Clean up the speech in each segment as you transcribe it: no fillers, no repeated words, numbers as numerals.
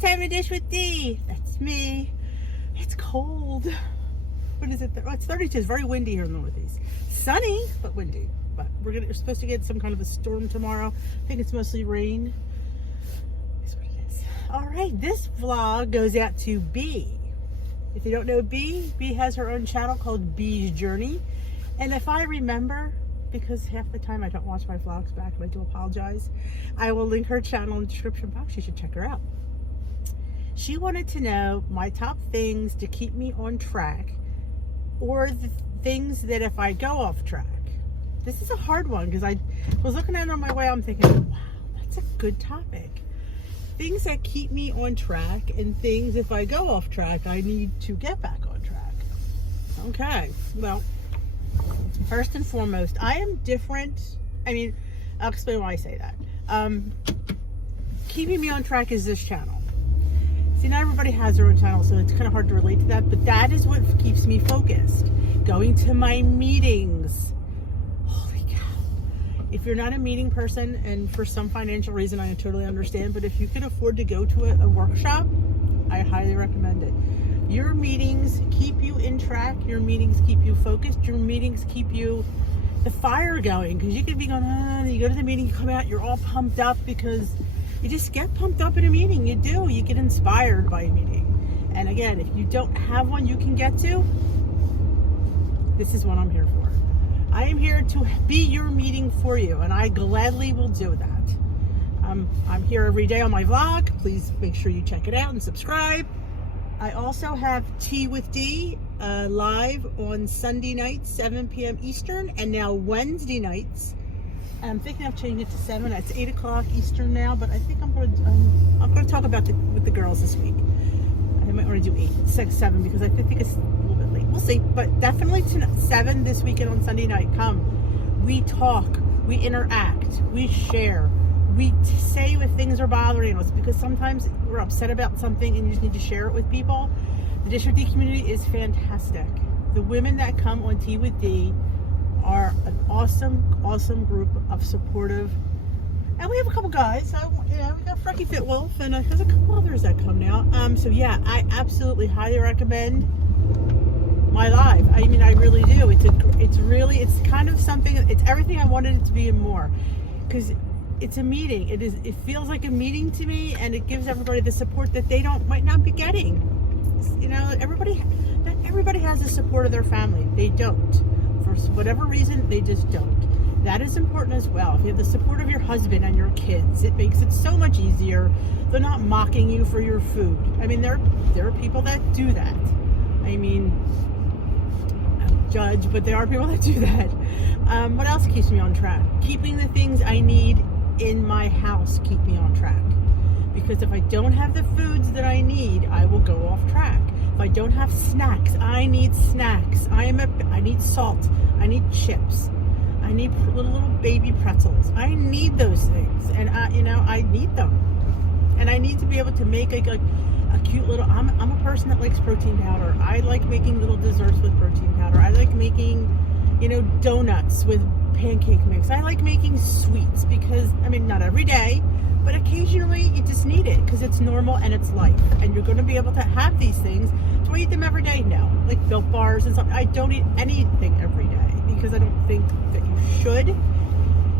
time of dish with D. That's me. It's cold. What is it? Oh, it's 32. It's very windy here in the Northeast. Sunny, but windy. But we're supposed to get some kind of a storm tomorrow. I think it's mostly rain. That's what it is. All right, this vlog goes out to B. If you don't know B has her own channel called B's Journey. And if I remember, because half the time I don't watch my vlogs back and I do apologize, I will link her channel in the description box. You should check her out. She wanted to know my top things to keep me on track, or the things that if I go off track. This is a hard one because I was looking at it on my way. I'm thinking, wow, that's a good topic. Things that keep me on track and things if I go off track, I need to get back on track. Okay, well, first and foremost, I am different. I mean, I'll explain why I say that. Keeping me on track is this channel. See, not everybody has their own channel, so it's kind of hard to relate to that, but that is what keeps me focused. Going to my meetings. Holy cow. If you're not a meeting person, and for some financial reason, I totally understand, but if you can afford to go to a workshop, I highly recommend it. Your meetings keep you in track. Your meetings keep you focused. Your meetings keep you the fire going, because you could be going, you go to the meeting, you come out, you're all pumped up because you just get pumped up in a meeting. You do. You get inspired by a meeting. And again, if you don't have one you can get to, this is what I'm here for. I am here to be your meeting for you, and I gladly will do that. I'm here every day on my vlog. Please make sure you check it out and subscribe. I also have Tea with D live on Sunday nights, 7 p.m. Eastern, and now Wednesday nights. I'm thinking of changing it to 7. It's 8 o'clock Eastern now, but I think I'm going to talk about with the girls this week. I might want to do 8, 6, 7 because I think it's a little bit late. We'll see, but definitely 7 this weekend on Sunday night. Come, we talk, we interact, we share, we say if things are bothering us, because sometimes we're upset about something and you just need to share it with people. The Dish with D community is fantastic. The women that come on Tea with D are an awesome group of supportive, and we have a couple guys. So we got Frecky Fitwolf, and there's a couple others that come now. So yeah, I absolutely highly recommend my live. I mean, I really do. It's kind of something. It's everything I wanted it to be and more, because it's a meeting. It feels like a meeting to me, and it gives everybody the support that they might not be getting. You know, not everybody has the support of their family. They don't. For whatever reason, they just don't. That is important as well. If you have the support of your husband and your kids, it makes it so much easier. They're not mocking you for your food. I mean, there are people that do that. I mean, I don't judge, but there are people that do that. What else keeps me on track? Keeping the things I need in my house keep me on track. Because if I don't have the foods that I need, I will go off track. If I don't have snacks, I need snacks. I need salt. I need chips. I need little baby pretzels. I need those things, and I need them. And I need to be able to make a cute little. I'm a person that likes protein powder. I like making little desserts with protein powder. I like making, donuts with pancake mix. I like making sweets because not every day, but occasionally you just need it because it's normal and it's life, and you're going to be able to have these things. Do I eat them every day? No. Like Milk Bars and stuff. I don't eat anything every day because I don't think that you should.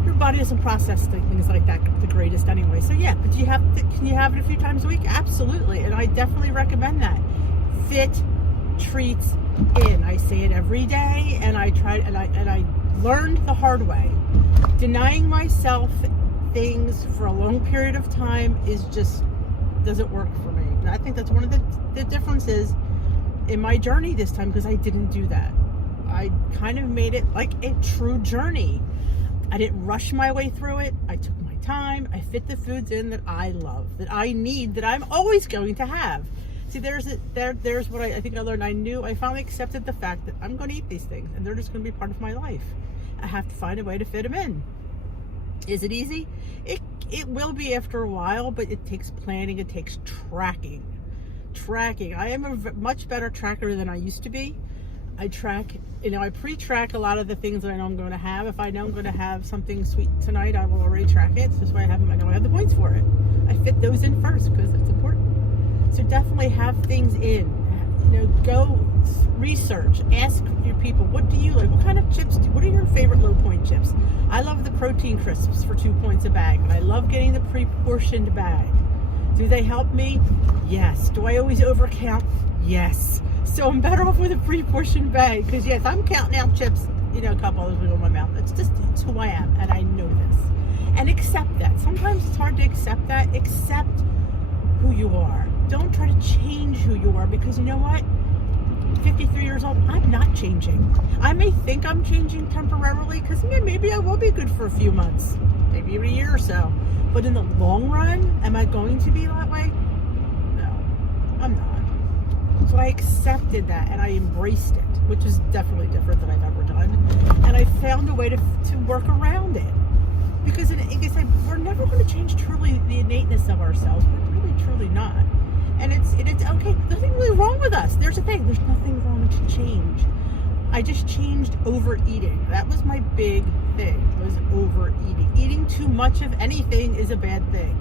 Your body doesn't process things like that the greatest anyway. So yeah, but can you have it a few times a week? Absolutely, and I definitely recommend that. Fit treats in. I say it every day, and I tried, and I learned the hard way. Denying myself things for a long period of time doesn't work for me. And I think that's one of the differences in my journey this time, because I didn't do that. I kind of made it like a true journey. I didn't rush my way through it. I took my time. I fit the foods in that I love, that I need, that I'm always going to have. See, there's what I think I learned. I finally accepted the fact that I'm going to eat these things, and they're just going to be part of my life. I have to find a way to fit them in. Is it easy? It will be after a while, but it takes planning. It takes tracking. I am a much better tracker than I used to be. I pre-track a lot of the things that I know I'm going to have. If I know I'm going to have something sweet tonight, I will already track it. So that's why I know I have the points for it. I fit those in first because that's important. So definitely have things in. Go research, ask your people, what do you like? What kind of chips what are your favorite low point chips? I love the protein crisps for 2 points a bag, but I love getting the pre-portioned bag. Do they help me? Yes. Do I always overcount? Yes. So I'm better off with a pre-portioned bag, because yes, I'm counting out chips, a couple of them in my mouth. It's who I am, and I know this. And accept that. Sometimes it's hard to accept that. Accept who you are. Don't try to change who you are, because you know what? 53 years old, I'm not changing. I may think I'm changing temporarily, because maybe I will be good for a few months, maybe a year or so. But in the long run, am I going to be that way? No, I'm not. So I accepted that and I embraced it, which is definitely different than I've ever done. And I found a way to work around it. Because, like I said, we're never going to change truly the innateness of ourselves. We're really, truly not. And it's okay. There's nothing really wrong with us. There's the thing. There's nothing wrong to change. I just changed overeating. That was my big thing, was overeating. Eating too much of anything is a bad thing.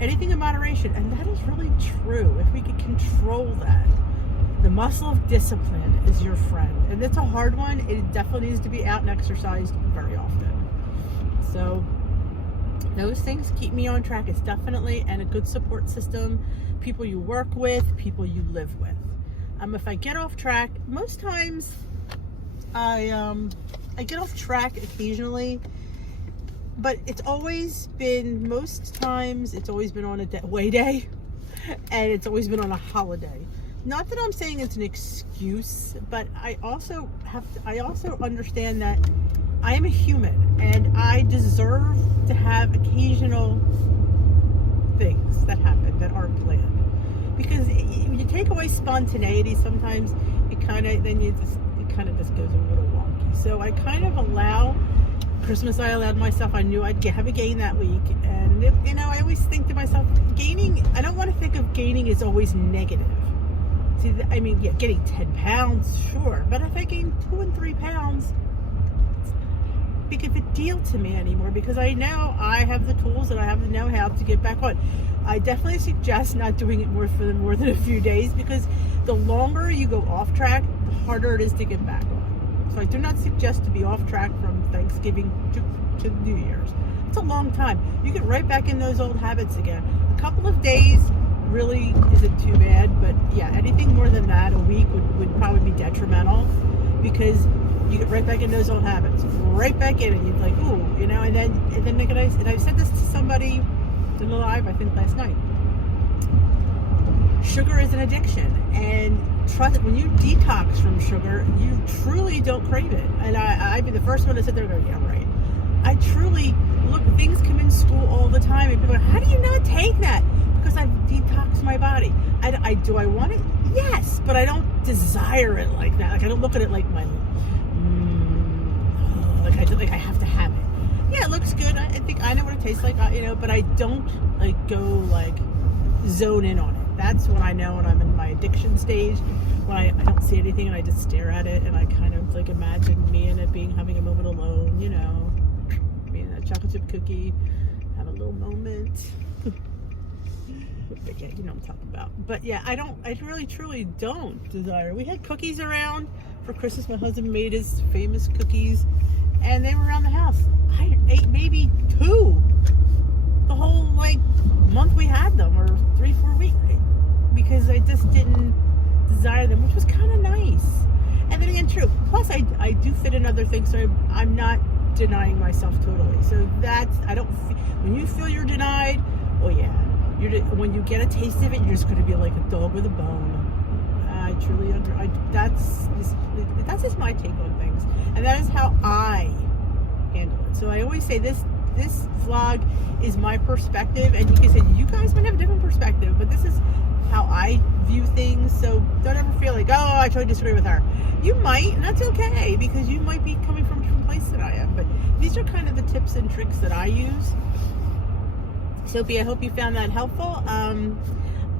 Anything in moderation. And that is really true. If we could control that. The muscle of discipline is your friend. And it's a hard one. It definitely needs to be out and exercised very often. So those things keep me on track. It's definitely, and a good support system, people you work with, people you live with. If I get off track, most times I get off track occasionally, but it's always been, most times it's always been on a way day, and it's always been on a holiday. Not that I'm saying it's an excuse, but I also understand that I am a human and I deserve to have occasional things that happen that aren't planned. Because when you take away spontaneity, sometimes it kind of just goes a little wonky. So I kind of allow Christmas. I allowed myself. I knew I'd have a gain that week, and I always think to myself, gaining. I don't want to think of gaining as always negative. See, getting 10 pounds, sure, but if I gain 2 and 3 pounds, it's not a big of a deal to me anymore, because I know I have the tools and I have the know-how to get back on. I definitely suggest not doing it more than a few days, because the longer you go off track, the harder it is to get back on. So I do not suggest to be off track from Thanksgiving to New Year's. It's a long time. You get right back in those old habits again. A couple of days really isn't too bad, but yeah, anything more than that, a week would probably be detrimental, because you get right back in those old habits, right back in it. You're like, ooh, and then I said this to somebody in the live, I think last night. Sugar is an addiction, and trust it, when you detox from sugar, you truly don't crave it. And I'd be the first one to sit there and go, yeah, right. I truly look, things come in school all the time, and people are like, how do you not take that? Because I've detoxed my body. Do I want it? Yes, but I don't desire it like that. Like, I don't look at it like my, like I have to have it. Yeah, it looks good. I think I know what it tastes like, but I don't go zone in on it. That's when I know when I'm in my addiction stage, when I don't see anything and I just stare at it and I kind of imagine me and it having a moment alone, me and that chocolate chip cookie, have a little moment. But yeah, you know what I'm talking about. But yeah, I really truly don't desire. We had cookies around for Christmas. My husband made his famous cookies and they were around the house. I ate maybe 2 the whole month we had them, or 3-4 weeks, because I just didn't desire them, which was kind of nice. And then again, true. Plus, I do fit in other things, so I'm not denying myself totally. So when you feel you're denied, oh yeah, when you get a taste of it, you're just going to be like a dog with a bone. I truly that's just my take on things, and that is how I handle it. So I always say this vlog is my perspective, and you can say you guys might have a different perspective, but this is how I view things. So don't ever feel like, oh, I totally disagree with her. You might, and that's okay, because you might be coming from a different place than I am. But these are kind of the tips and tricks that I use. Sophie, I hope you found that helpful.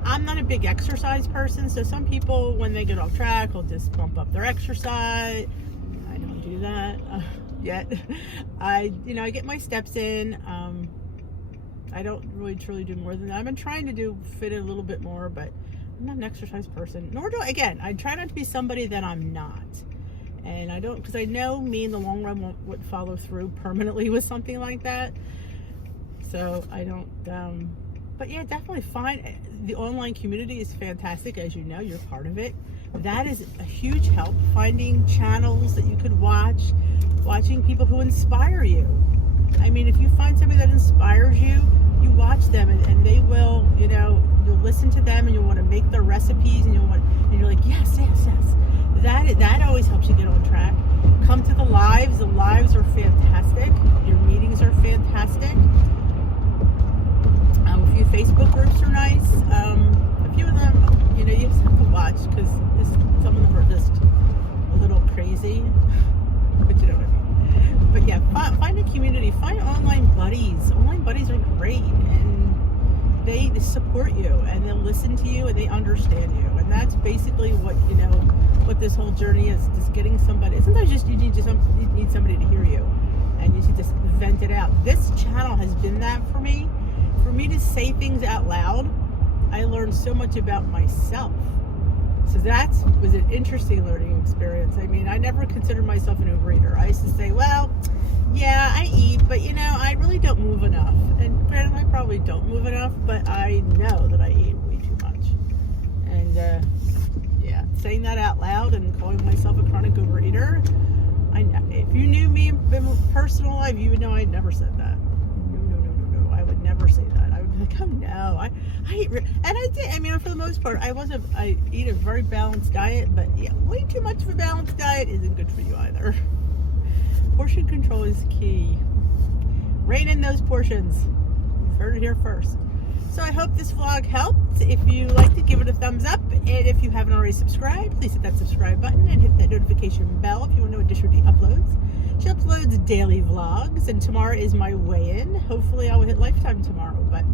I'm not a big exercise person, so some people, when they get off track, will just bump up their exercise. I don't do that yet. I get my steps in. I don't really truly do more than that. I've been trying to fit in a little bit more, but I'm not an exercise person. Nor do I, again, I try not to be somebody that I'm not. And I don't, because I know me in the long run won't follow through permanently with something like that. So I don't, but yeah, definitely find, the online community is fantastic. As you know, you're part of it. That is a huge help. Finding channels that you could watch, watching people who inspire you. I mean, if you find somebody that inspires you, you watch them and they will, you know, you'll listen to them and you'll want to make their recipes and you're like, yes. That always helps you get on track. Come to the lives. The lives are fantastic. Your meetings are fantastic. A few Facebook groups are nice. A few of them, you know, you just have to watch because some of them are just a little crazy. But you know what I mean. But yeah, find a community. Find online buddies. Online buddies are great, and they support you, and they'll listen to you, and they understand you. And that's basically what, you know, what this whole journey is, just getting somebody. Sometimes you need somebody to hear you, and you should just vent it out. This channel has been that for me. For me to say things out loud, I learned so much about myself. So that was an interesting learning experience. I mean, I never considered myself an overeater. I used to say, well, yeah, I eat, but you know, I really don't move enough. And granted, I probably don't move enough, but I know that I eat way too much. And yeah, saying that out loud and calling myself a chronic overeater, if you knew me in personal life, you would know I never said that. No, I would never say that. I would be like, oh no, I eat, and I did. I mean, for the most part, I eat a very balanced diet, but yeah, way too much of a balanced diet isn't good for you either. Portion control is key. Rein in those portions. You've heard it here first. So I hope this vlog helped. If you liked it, give it a thumbs up. And if you haven't already subscribed, please hit that subscribe button and hit that notification bell if you want to know additional uploads. She uploads daily vlogs, and tomorrow is my weigh-in. Hopefully I will hit Lifetime tomorrow, but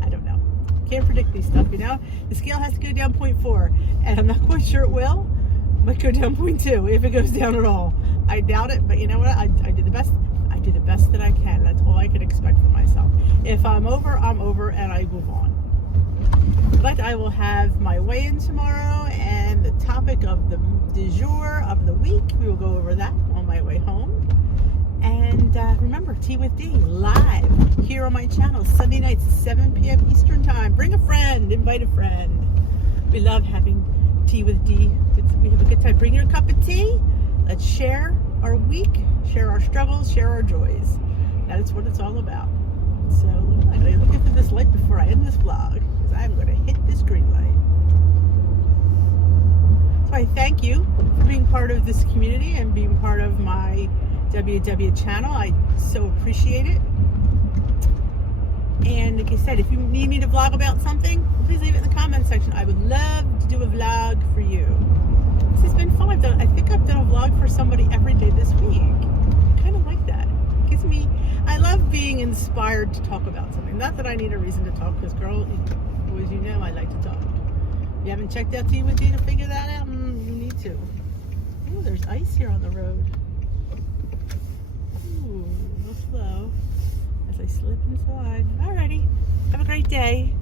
I don't know. Can't predict these stuff, you know? The scale has to go down 0.4, and I'm not quite sure it will. Might go down 0.2 if it goes down at all. I doubt it, but you know what? I do the best. I do the best that I can. That's all I can expect from myself. If I'm over, I'm over, and I move on. But I will have my weigh-in tomorrow, and the topic of the du jour of the week, we will go over that on my way home. And remember, Tea with D, live here on my channel, Sunday nights, 7 p.m. Eastern Time. Bring a friend, invite a friend. We love having Tea with D. We have a good time. Bring your cup of tea. Let's share our week, share our struggles, share our joys. That is what it's all about. So I'm going to look at this light before I end this vlog, because I'm going to hit this green light. So I thank you for being part of this community and being part of my WW channel. I so appreciate it. And like I said, if you need me to vlog about something, please leave it in the comment section. I would love to do a vlog for you. This has been fun. I think I've done a vlog for somebody every day this week. I kind of like that. It gives me, I love being inspired to talk about something. Not that I need a reason to talk, because boys, you know I like to talk. If you haven't checked out Tea with D to figure that out, you need to. Oh, there's ice here on the road. Ooh, a little slow as I slip inside. Alrighty, have a great day.